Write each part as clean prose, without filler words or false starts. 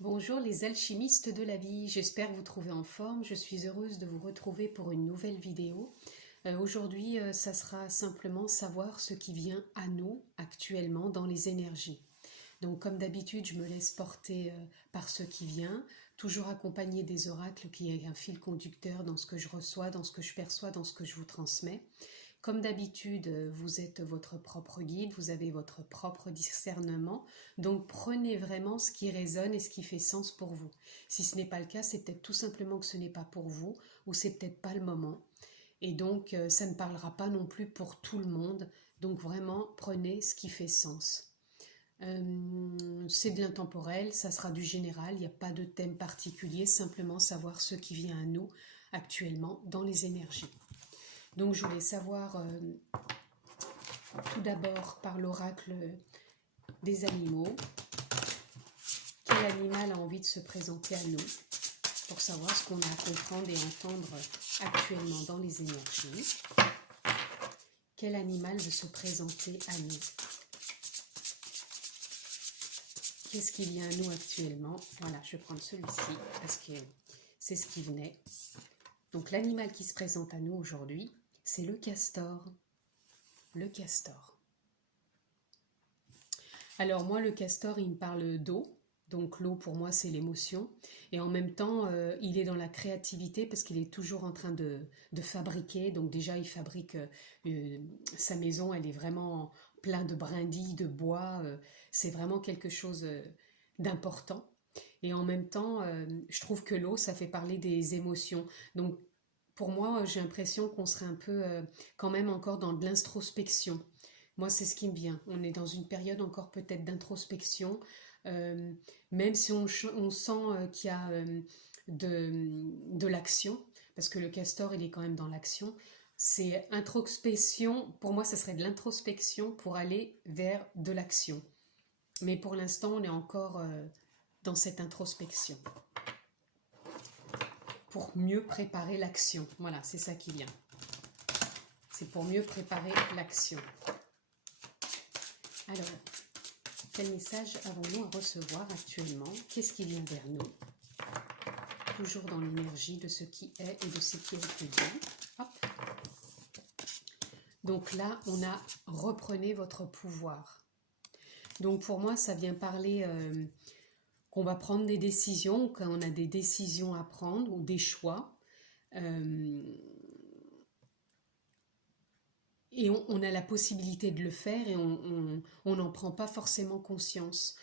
Bonjour les alchimistes de la vie, j'espère vous trouver en forme. Je suis heureuse de vous retrouver pour une nouvelle vidéo. Aujourd'hui, ça sera simplement savoir ce qui vient à nous actuellement dans les énergies. Donc comme d'habitude, je me laisse porter par ce qui vient, toujours accompagné des oracles qui est un fil conducteur dans ce que je reçois, dans ce que je perçois, dans ce que je vous transmets. Comme d'habitude, vous êtes votre propre guide, vous avez votre propre discernement, donc prenez vraiment ce qui résonne et ce qui fait sens pour vous. Si ce n'est pas le cas, c'est peut-être tout simplement que ce n'est pas pour vous, ou c'est peut-être pas le moment. Et donc, ça ne parlera pas non plus pour tout le monde, donc vraiment, prenez ce qui fait sens. C'est de l'intemporel, ça sera du général, il n'y a pas de thème particulier, simplement savoir ce qui vient à nous actuellement dans les énergies. Donc je voulais savoir tout d'abord par l'oracle des animaux, quel animal a envie de se présenter à nous, pour savoir ce qu'on a à comprendre et entendre actuellement dans les énergies. Quel animal veut se présenter à nous? Qu'est-ce qui vient à nous actuellement? Voilà, je vais prendre celui-ci parce que c'est ce qui venait. Donc l'animal qui se présente à nous aujourd'hui, c'est le castor. Le castor. Alors moi, le castor, il me parle d'eau. Donc l'eau, pour moi, c'est l'émotion. Et en même temps, il est dans la créativité parce qu'il est toujours en train de fabriquer. Donc déjà, il fabrique sa maison. Elle est vraiment plein de brindilles, de bois. C'est vraiment quelque chose d'important. Et en même temps, je trouve que l'eau, ça fait parler des émotions. Donc pour moi, j'ai l'impression qu'on serait un peu quand même encore dans de l'introspection. Moi, c'est ce qui me vient. On est dans une période encore peut-être d'introspection, euh, même si on sent qu'il y a de l'action, parce que le castor, il est quand même dans l'action. C'est introspection, pour moi, ça serait de l'introspection pour aller vers de l'action. Mais pour l'instant, on est encore dans cette introspection. Pour mieux préparer l'action. Voilà, c'est ça qui vient. C'est pour mieux préparer l'action. Alors, quel message avons-nous à recevoir actuellement? Qu'est-ce qui vient vers nous? Toujours dans l'énergie de ce qui est et de ce qui a été dit. Hop. Donc là, on a reprenez votre pouvoir. Donc pour moi, ça vient parler qu'on va prendre des décisions, qu'on a des décisions à prendre ou des choix. Et on a la possibilité de le faire et on n'en prend pas forcément conscience.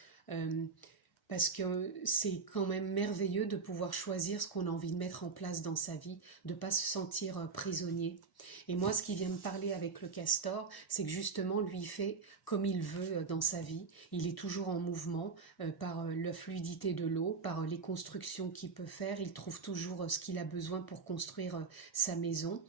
Parce que c'est quand même merveilleux de pouvoir choisir ce qu'on a envie de mettre en place dans sa vie, de ne pas se sentir prisonnier. Et moi, ce qui vient me parler avec le castor, c'est que justement, lui, il fait comme il veut dans sa vie. Il est toujours en mouvement par la fluidité de l'eau, par les constructions qu'il peut faire. Il trouve toujours ce qu'il a besoin pour construire sa maison.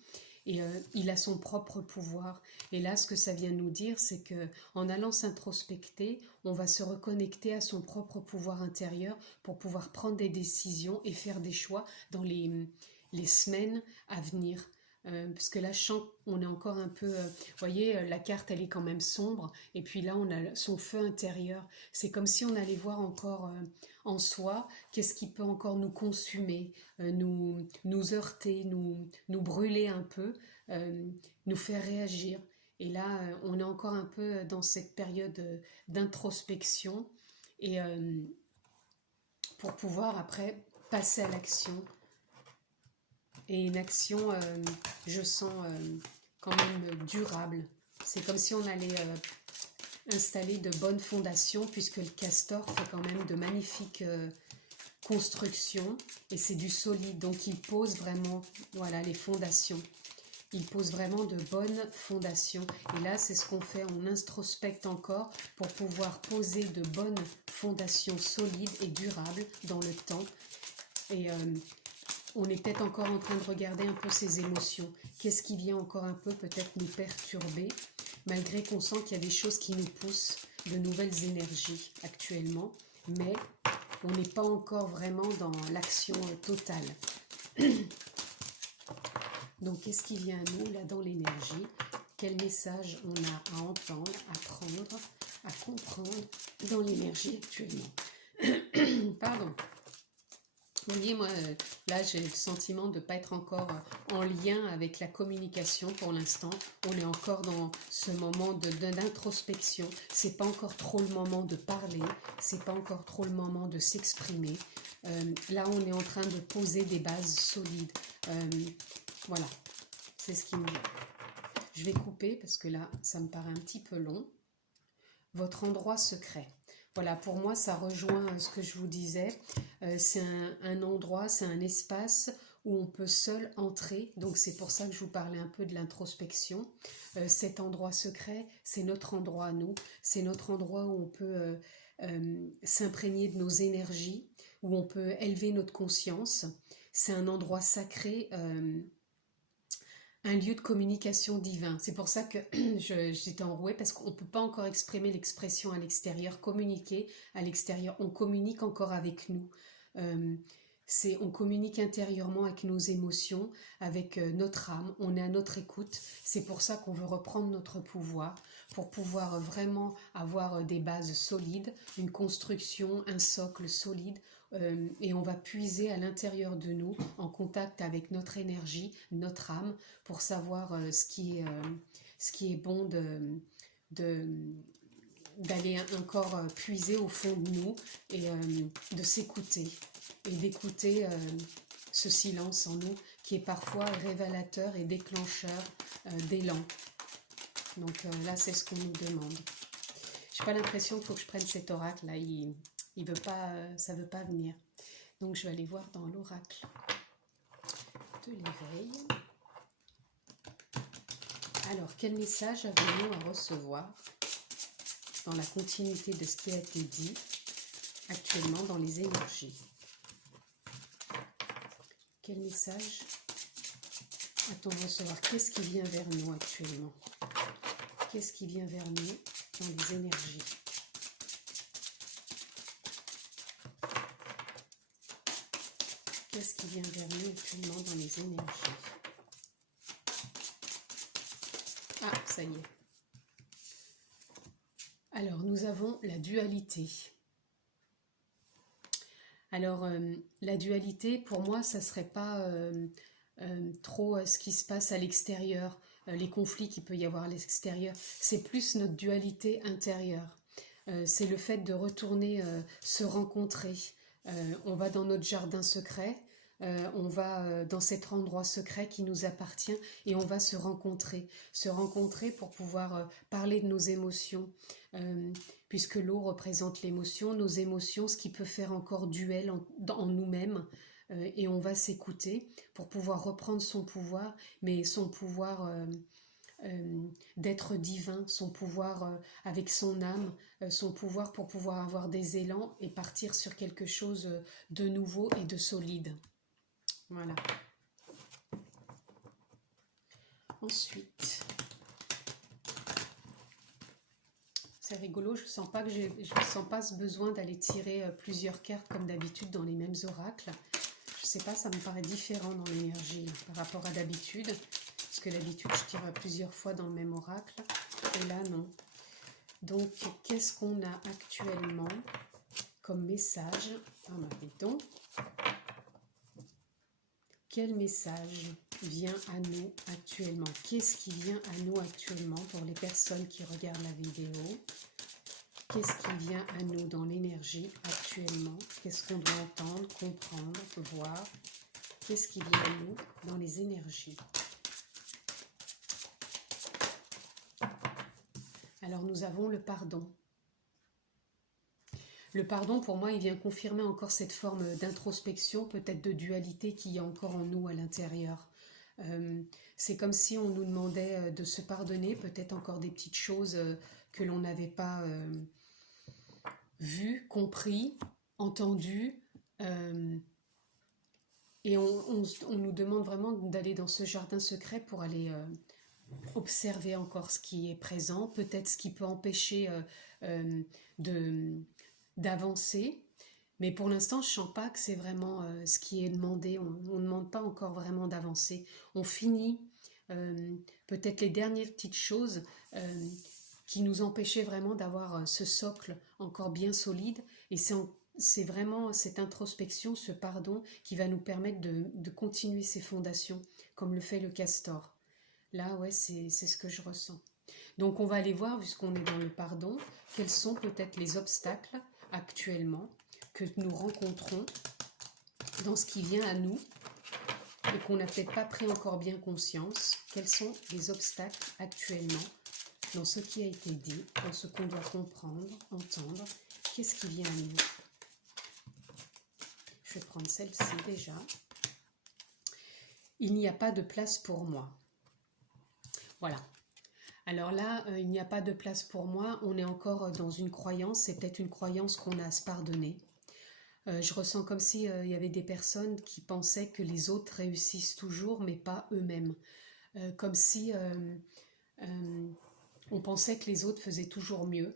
Et il a son propre pouvoir. Et là, ce que ça vient nous dire, c'est que en allant s'introspecter, on va se reconnecter à son propre pouvoir intérieur pour pouvoir prendre des décisions et faire des choix dans les semaines à venir. Parce que là, je sens qu'on est encore un peu... vous voyez, la carte, elle est quand même sombre. Et puis là, on a son feu intérieur. C'est comme si on allait voir encore en soi qu'est-ce qui peut encore nous consumer, nous heurter, nous brûler un peu, nous faire réagir. Et là, on est encore un peu dans cette période d'introspection et pour pouvoir après passer à l'action. Et une action, je sens quand même durable. C'est comme si on allait installer de bonnes fondations puisque le castor fait quand même de magnifiques constructions et c'est du solide. Donc il pose vraiment voilà, les fondations. Il pose vraiment de bonnes fondations. Et là, c'est ce qu'on fait, on introspecte encore pour pouvoir poser de bonnes fondations solides et durables dans le temps. Et on est peut-être encore en train de regarder un peu ses émotions. Qu'est-ce qui vient encore un peu peut-être nous perturber, malgré qu'on sent qu'il y a des choses qui nous poussent, de nouvelles énergies actuellement. Mais on n'est pas encore vraiment dans l'action totale. Donc, qu'est-ce qui vient à nous, là, dans l'énergie? Quel message on a à entendre, à prendre, à comprendre dans l'énergie actuellement? Pardon. Vous voyez, moi, là, j'ai le sentiment de ne pas être encore en lien avec la communication pour l'instant. On est encore dans ce moment d'introspection. C'est pas encore trop le moment de parler. C'est pas encore trop le moment de s'exprimer. Là, on est en train de poser des bases solides. Voilà, c'est ce qui me vient. Je vais couper parce que là, ça me paraît un petit peu long. Votre endroit secret. Voilà, pour moi, ça rejoint ce que je vous disais. C'est un endroit, c'est un espace où on peut seul entrer. Donc, c'est pour ça que je vous parlais un peu de l'introspection. Cet endroit secret, c'est notre endroit à nous. C'est notre endroit où on peut s'imprégner de nos énergies, où on peut élever notre conscience. C'est un endroit sacré, un lieu de communication divin. C'est pour ça que j'étais enrouée, parce qu'on ne peut pas encore exprimer l'expression à l'extérieur, communiquer à l'extérieur. On communique encore avec nous. On communique intérieurement avec nos émotions, avec notre âme. On est à notre écoute. C'est pour ça qu'on veut reprendre notre pouvoir, pour pouvoir vraiment avoir des bases solides, une construction, un socle solide. Et on va puiser à l'intérieur de nous, en contact avec notre énergie, notre âme, pour savoir ce qui est bon d'aller encore puiser au fond de nous et de s'écouter et d'écouter ce silence en nous qui est parfois révélateur et déclencheur d'élan. Donc là, c'est ce qu'on nous demande. J'ai pas l'impression qu'il faut que je prenne cet oracle là, il veut pas, ça veut pas venir. Donc je vais aller voir dans l'oracle de l'éveil. Alors, quel message avons-nous à recevoir dans la continuité de ce qui a été dit actuellement dans les énergies? Quel message a-t-on recevoir? Qu'est-ce qui vient vers nous actuellement? Qu'est-ce qui vient vers nous dans les énergies? Qu'est-ce qui vient vers nous actuellement dans les énergies? Ah, ça y est. Alors, nous avons la dualité. Alors, la dualité, pour moi, ça ne serait pas trop ce qui se passe à l'extérieur, les conflits qu'il peut y avoir à l'extérieur. C'est plus notre dualité intérieure. C'est le fait de retourner se rencontrer. On va dans notre jardin secret, on va dans cet endroit secret qui nous appartient et on va se rencontrer pour pouvoir parler de nos émotions, puisque l'eau représente l'émotion, nos émotions, ce qui peut faire encore duel en nous-mêmes, et on va s'écouter pour pouvoir reprendre son pouvoir, mais son pouvoir d'être divin, son pouvoir avec son âme, son pouvoir pour pouvoir avoir des élans et partir sur quelque chose de nouveau et de solide. Voilà. Ensuite, c'est rigolo, je sens pas ce besoin d'aller tirer plusieurs cartes comme d'habitude dans les mêmes oracles. Je sais pas, ça me paraît différent dans l'énergie par rapport à d'habitude, parce que d'habitude je tire plusieurs fois dans le même oracle, et là non. Donc, qu'est-ce qu'on a actuellement comme message? Donc, quel message vient à nous actuellement? Qu'est-ce qui vient à nous actuellement pour les personnes qui regardent la vidéo? Qu'est-ce qui vient à nous dans l'énergie actuellement? Qu'est-ce qu'on doit entendre, comprendre, voir? Qu'est-ce qui vient à nous dans les énergies? Alors nous avons le pardon. Le pardon, pour moi, il vient confirmer encore cette forme d'introspection, peut-être de dualité qu'il y a encore en nous à l'intérieur. C'est comme si on nous demandait de se pardonner, peut-être encore des petites choses que l'on n'avait pas vues, compris, entendues. Et on nous demande vraiment d'aller dans ce jardin secret pour aller observer encore ce qui est présent, peut-être ce qui peut empêcher d'avancer. Mais pour l'instant, je ne sens pas que c'est vraiment ce qui est demandé. On ne demande pas encore vraiment d'avancer. On finit peut-être les dernières petites choses qui nous empêchaient vraiment d'avoir ce socle encore bien solide. Et c'est c'est vraiment cette introspection, ce pardon qui va nous permettre de continuer ces fondations, comme le fait le castor. Là, ouais, c'est ce que je ressens. Donc on va aller voir, puisqu'on est dans le pardon, quels sont peut-être les obstacles actuellement que nous rencontrons dans ce qui vient à nous et qu'on n'a peut-être pas pris encore bien conscience. Quels sont les obstacles actuellement dans ce qui a été dit, dans ce qu'on doit comprendre, entendre. Qu'est-ce qui vient à nous? Je vais prendre celle-ci déjà. Il n'y a pas de place pour moi. Voilà. Alors là, il n'y a pas de place pour moi. On est encore dans une croyance. C'est peut-être une croyance qu'on a à se pardonner. Je ressens comme si il y avait des personnes qui pensaient que les autres réussissent toujours, mais pas eux-mêmes. Comme si on pensait que les autres faisaient toujours mieux.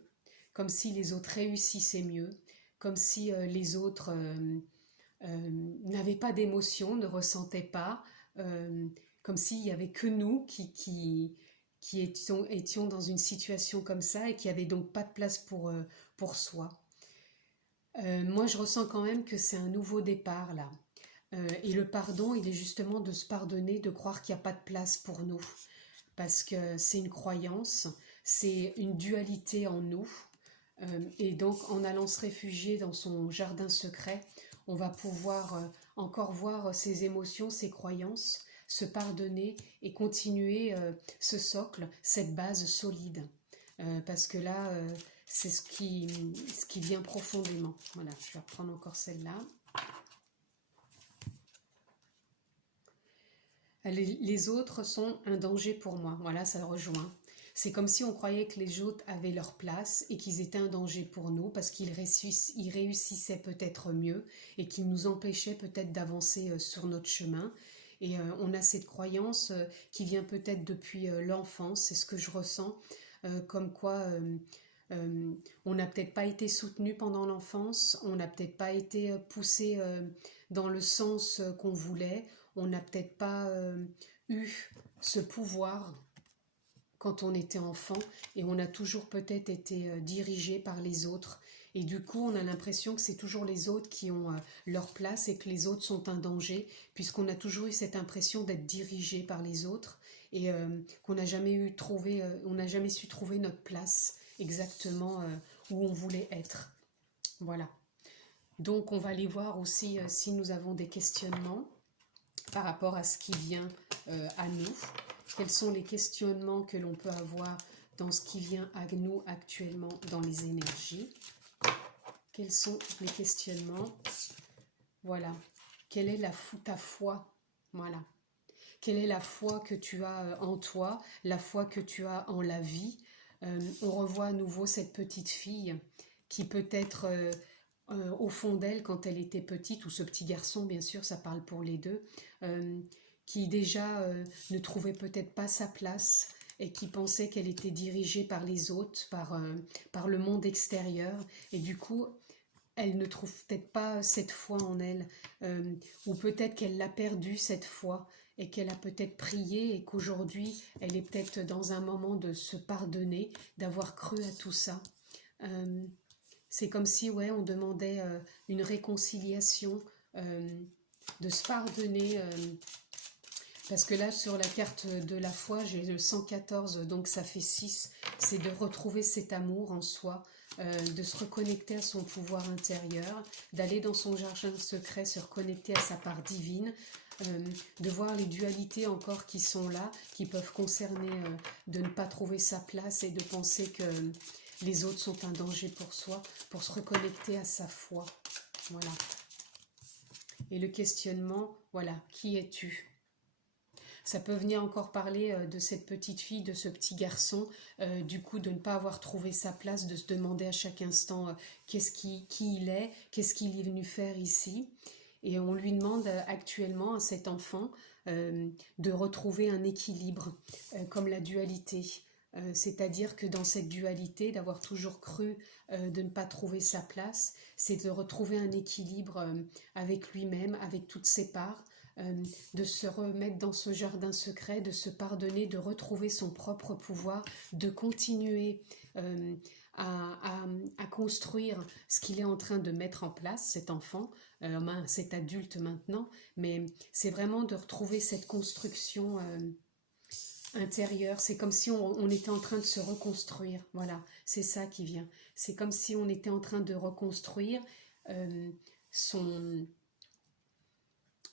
Comme si les autres réussissaient mieux. Comme si les autres n'avaient pas d'émotion, ne ressentaient pas, comme s'il n'y avait que nous qui étions dans une situation comme ça et qui n'avaient donc pas de place pour soi. Moi, je ressens quand même que c'est un nouveau départ là. Et le pardon, il est justement de se pardonner, de croire qu'il n'y a pas de place pour nous. Parce que c'est une croyance, c'est une dualité en nous. Et donc, en allant se réfugier dans son jardin secret, on va pouvoir encore voir ses émotions, ses croyances, se pardonner et continuer ce socle, cette base solide. Parce que là, c'est ce qui vient profondément. Voilà, je vais reprendre encore celle-là. Les autres sont un danger pour moi. Voilà, ça rejoint. C'est comme si on croyait que les autres avaient leur place et qu'ils étaient un danger pour nous parce qu'ils réussissaient peut-être mieux et qu'ils nous empêchaient peut-être d'avancer sur notre chemin. Et on a cette croyance qui vient peut-être depuis l'enfance, c'est ce que je ressens, comme quoi on n'a peut-être pas été soutenu pendant l'enfance, on n'a peut-être pas été poussé dans le sens qu'on voulait, on n'a peut-être pas eu ce pouvoir quand on était enfant et on a toujours peut-être été dirigé par les autres. Et du coup, on a l'impression que c'est toujours les autres qui ont leur place et que les autres sont un danger, puisqu'on a toujours eu cette impression d'être dirigé par les autres et qu'on n'a jamais on n'a jamais su trouver notre place exactement où on voulait être. Voilà. Donc, on va aller voir aussi si nous avons des questionnements par rapport à ce qui vient à nous. Quels sont les questionnements que l'on peut avoir dans ce qui vient à nous actuellement dans les énergies? Quels sont les questionnements? Voilà. Quelle est ta foi? Voilà. Quelle est la foi que tu as en toi, la foi que tu as en la vie? On revoit à nouveau cette petite fille qui peut-être au fond d'elle quand elle était petite, ou ce petit garçon, bien sûr, ça parle pour les deux, qui déjà ne trouvait peut-être pas sa place et qui pensait qu'elle était dirigée par les autres, par le monde extérieur, et du coup elle ne trouve peut-être pas cette foi en elle, ou peut-être qu'elle l'a perdue cette foi et qu'elle a peut-être prié et qu'aujourd'hui elle est peut-être dans un moment de se pardonner, d'avoir cru à tout ça. C'est comme si ouais, on demandait une réconciliation, de se pardonner. Parce que là, sur la carte de la foi, j'ai le 114, donc ça fait 6. C'est de retrouver cet amour en soi, de se reconnecter à son pouvoir intérieur, d'aller dans son jardin secret, se reconnecter à sa part divine, de voir les dualités encore qui sont là, qui peuvent concerner de ne pas trouver sa place et de penser que les autres sont un danger pour soi, pour se reconnecter à sa foi. Voilà. Et le questionnement, voilà, qui es-tu ? Ça peut venir encore parler de cette petite fille, de ce petit garçon, du coup de ne pas avoir trouvé sa place, de se demander à chaque instant qui il est, qu'est-ce qu'il est venu faire ici. Et on lui demande actuellement à cet enfant de retrouver un équilibre, comme la dualité. C'est-à-dire que dans cette dualité, d'avoir toujours cru de ne pas trouver sa place, c'est de retrouver un équilibre avec lui-même, avec toutes ses parts, de se remettre dans ce jardin secret, de se pardonner, de retrouver son propre pouvoir, de continuer à construire ce qu'il est en train de mettre en place, cet enfant, cet adulte maintenant, mais c'est vraiment de retrouver cette construction intérieure. C'est comme si on était en train de se reconstruire. Voilà, c'est ça qui vient. C'est comme si on était en train de reconstruire son,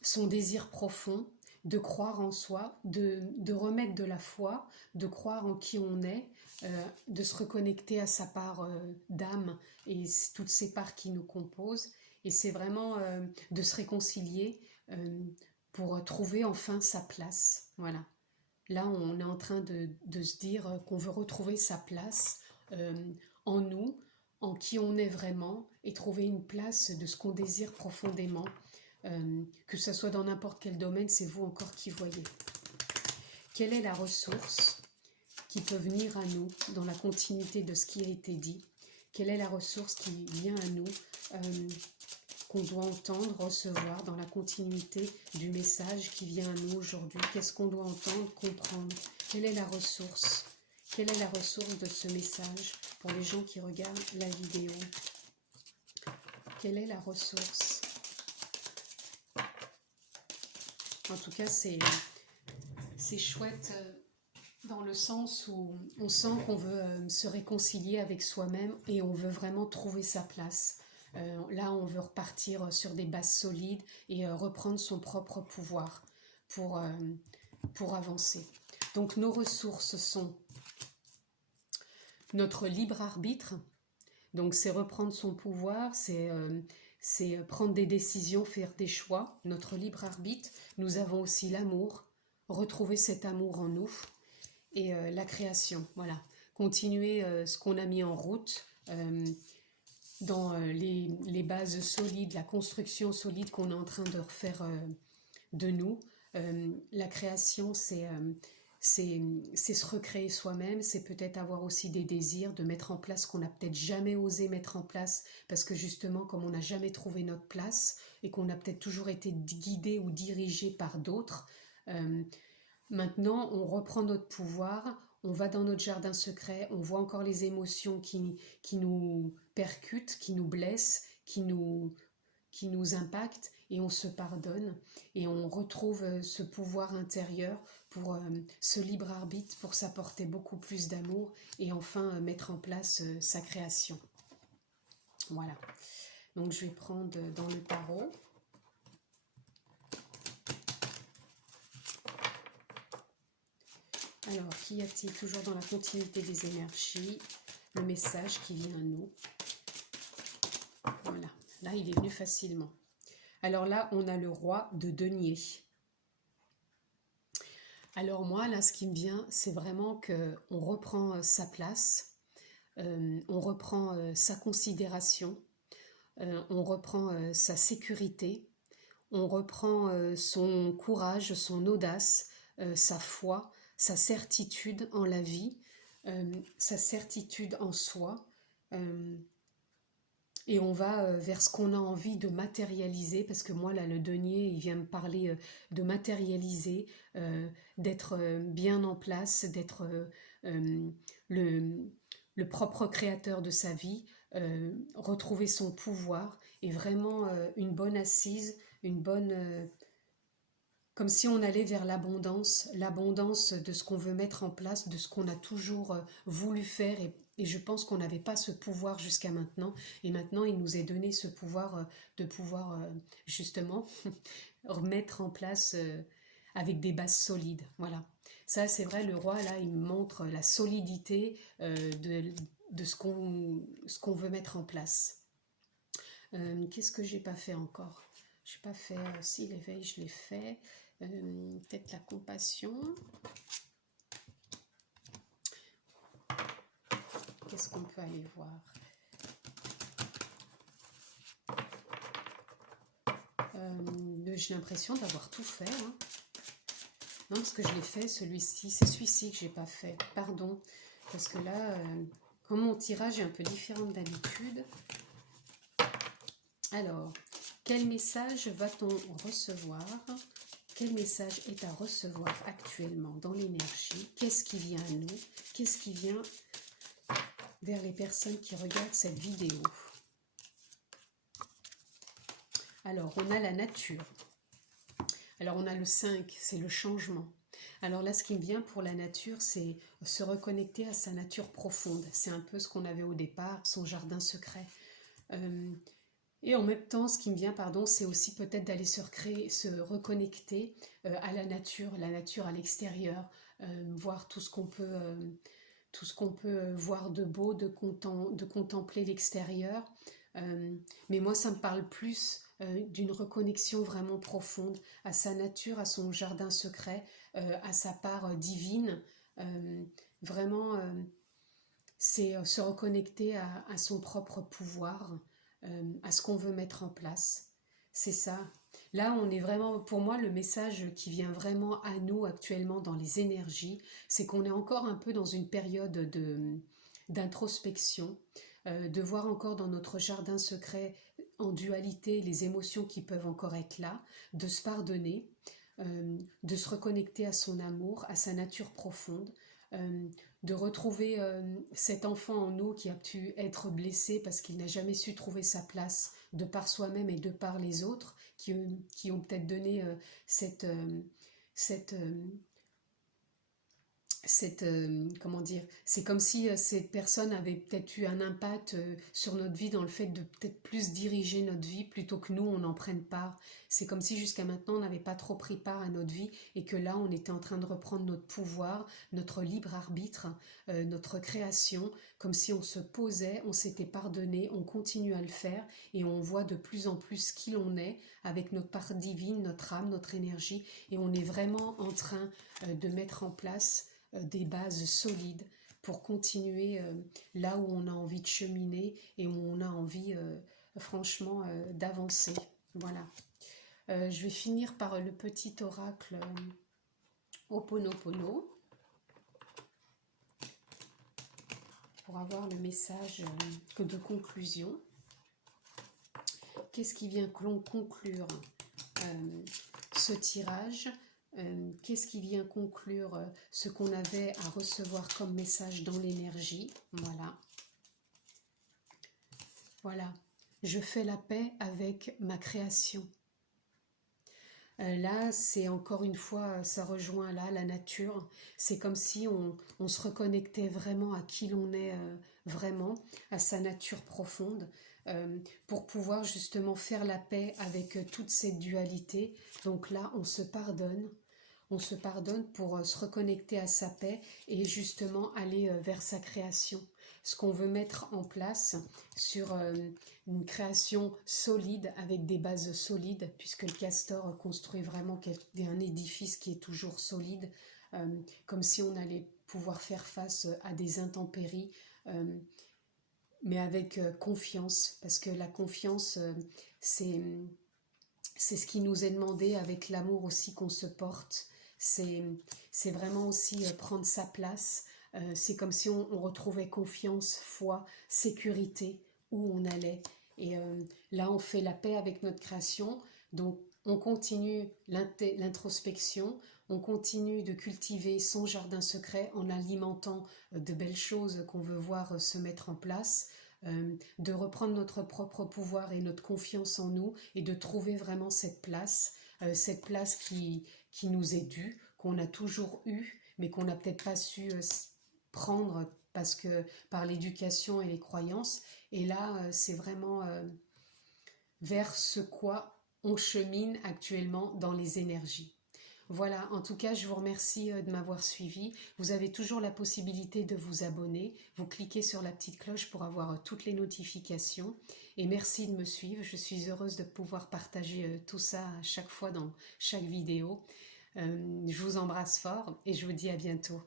son désir profond, de croire en soi, de remettre de la foi, de croire en qui on est, de se reconnecter à sa part d'âme et toutes ces parts qui nous composent. Et c'est vraiment de se réconcilier pour trouver enfin sa place. Voilà. Là, on est en train de se dire qu'on veut retrouver sa place en nous, en qui on est vraiment, et trouver une place de ce qu'on désire profondément. Que ce soit dans n'importe quel domaine, c'est vous encore qui voyez. Quelle est la ressource qui peut venir à nous dans la continuité de ce qui a été dit? Quelle est la ressource qui vient à nous, qu'on doit entendre, recevoir dans la continuité du message qui vient à nous aujourd'hui? Qu'est-ce qu'on doit entendre, comprendre? Quelle est la ressource? Quelle est la ressource de ce message pour les gens qui regardent la vidéo? Quelle est la ressource? En tout cas, c'est chouette dans le sens où on sent qu'on veut se réconcilier avec soi-même et on veut vraiment trouver sa place. Là, on veut repartir sur des bases solides et reprendre son propre pouvoir pour avancer. Donc, nos ressources sont notre libre arbitre. Donc, c'est reprendre son pouvoir, c'est prendre des décisions, faire des choix, notre libre arbitre. Nous avons aussi l'amour, retrouver cet amour en nous et la création. Voilà, continuer ce qu'on a mis en route dans les bases solides, la construction solide qu'on est en train de refaire de nous. La création, c'est se recréer soi-même, c'est peut-être avoir aussi des désirs, de mettre en place ce qu'on n'a peut-être jamais osé mettre en place, parce que justement, comme on n'a jamais trouvé notre place, et qu'on a peut-être toujours été guidé ou dirigé par d'autres, maintenant, on reprend notre pouvoir, on va dans notre jardin secret, on voit encore les émotions qui nous percutent, qui nous blessent, qui nous impactent, et on se pardonne, et on retrouve ce pouvoir intérieur pour ce libre arbitre, pour s'apporter beaucoup plus d'amour, et enfin mettre en place sa création. Voilà. Donc je vais prendre dans le tarot. Alors, qu'y a-t-il toujours dans la continuité des énergies? Le message qui vient à nous. Voilà. Là, il est venu facilement. Alors là, on a le roi de denier. Alors moi, là, ce qui me vient, c'est vraiment qu'on reprend sa place, on reprend sa considération, on reprend sa sécurité, on reprend son courage, son audace, sa foi, sa certitude en la vie, sa certitude en soi, et on va vers ce qu'on a envie de matérialiser, parce que moi là le denier il vient me parler de matérialiser, d'être bien en place, d'être le propre créateur de sa vie, retrouver son pouvoir, et vraiment une bonne assise, une bonne... comme si on allait vers l'abondance de ce qu'on veut mettre en place, de ce qu'on a toujours voulu faire, et je pense qu'on n'avait pas ce pouvoir jusqu'à maintenant, et maintenant il nous est donné ce pouvoir de pouvoir justement remettre en place avec des bases solides. Voilà, ça c'est vrai, le roi là il montre la solidité de ce qu'on veut mettre en place. Qu'est-ce que j'ai pas fait encore? Je n'ai pas fait, si l'éveil je l'ai fait, peut-être la compassion. Qu'est-ce qu'on peut aller voir? J'ai l'impression d'avoir tout fait. Hein. Non, parce que je l'ai fait, celui-ci. C'est celui-ci que j'ai pas fait. Pardon. Parce que là, comme mon tirage est un peu différent d'habitude. Alors, quel message va-t-on recevoir? Quel message est à recevoir actuellement dans l'énergie? Qu'est-ce qui vient à nous? Qu'est-ce qui vient vers les personnes qui regardent cette vidéo. Alors, on a la nature. Alors, on a le 5, c'est le changement. Alors là, ce qui me vient pour la nature, c'est se reconnecter à sa nature profonde. C'est un peu ce qu'on avait au départ, son jardin secret. Et en même temps, ce qui me vient, pardon, c'est aussi peut-être d'aller se reconnecter à la nature à l'extérieur, voir tout ce qu'on peut voir de beau, de contempler l'extérieur. Mais moi, ça me parle plus d'une reconnexion vraiment profonde à sa nature, à son jardin secret, à sa part divine. Vraiment, c'est se reconnecter à son propre pouvoir, à ce qu'on veut mettre en place. C'est ça. Là, on est vraiment, pour moi, le message qui vient vraiment à nous actuellement dans les énergies, c'est qu'on est encore un peu dans une période d'introspection, de voir encore dans notre jardin secret en dualité les émotions qui peuvent encore être là, de se pardonner, de se reconnecter à son amour, à sa nature profonde, de retrouver cet enfant en nous qui a pu être blessé parce qu'il n'a jamais su trouver sa place de par soi-même et de par les autres qui ont peut-être donné cette comment dire, c'est comme si cette personne avait peut-être eu un impact sur notre vie dans le fait de peut-être plus diriger notre vie plutôt que nous on en prenne part. C'est comme si jusqu'à maintenant on n'avait pas trop pris part à notre vie et que là on était en train de reprendre notre pouvoir, notre libre arbitre, notre création, comme si on se posait, on s'était pardonné, on continue à le faire et on voit de plus en plus qui l'on est avec notre part divine, notre âme, notre énergie et on est vraiment en train de mettre en place des bases solides pour continuer là où on a envie de cheminer et où on a envie franchement d'avancer. Voilà. Je vais finir par le petit oracle Ho'oponopono pour avoir le message de conclusion. Qu'est-ce qui vient conclure ce tirage ? Qu'est-ce qui vient conclure ce qu'on avait à recevoir comme message dans l'énergie? Voilà. Voilà. Je fais la paix avec ma création. Là, c'est encore une fois, ça rejoint là la nature. C'est comme si on se reconnectait vraiment à qui l'on est vraiment, à sa nature profonde, pour pouvoir justement faire la paix avec toute cette dualité. Donc là, on se pardonne. On se pardonne pour se reconnecter à sa paix et justement aller vers sa création. Ce qu'on veut mettre en place sur une création solide avec des bases solides, puisque le castor construit vraiment un édifice qui est toujours solide, comme si on allait pouvoir faire face à des intempéries, mais avec confiance, parce que la confiance, c'est ce qui nous est demandé avec l'amour aussi qu'on se porte. C'est vraiment aussi prendre sa place. C'est comme si on retrouvait confiance, foi, sécurité où on allait. Et là, on fait la paix avec notre création. Donc, on continue l'introspection. On continue de cultiver son jardin secret en alimentant de belles choses qu'on veut voir se mettre en place. De reprendre notre propre pouvoir et notre confiance en nous et de trouver vraiment cette place qui nous est due, qu'on a toujours eu, mais qu'on n'a peut-être pas su prendre parce que par l'éducation et les croyances. Et là, c'est vraiment vers ce quoi on chemine actuellement dans les énergies. Voilà, en tout cas, je vous remercie de m'avoir suivi. Vous avez toujours la possibilité de vous abonner. Vous cliquez sur la petite cloche pour avoir toutes les notifications. Et merci de me suivre. Je suis heureuse de pouvoir partager tout ça à chaque fois dans chaque vidéo. Je vous embrasse fort et je vous dis à bientôt.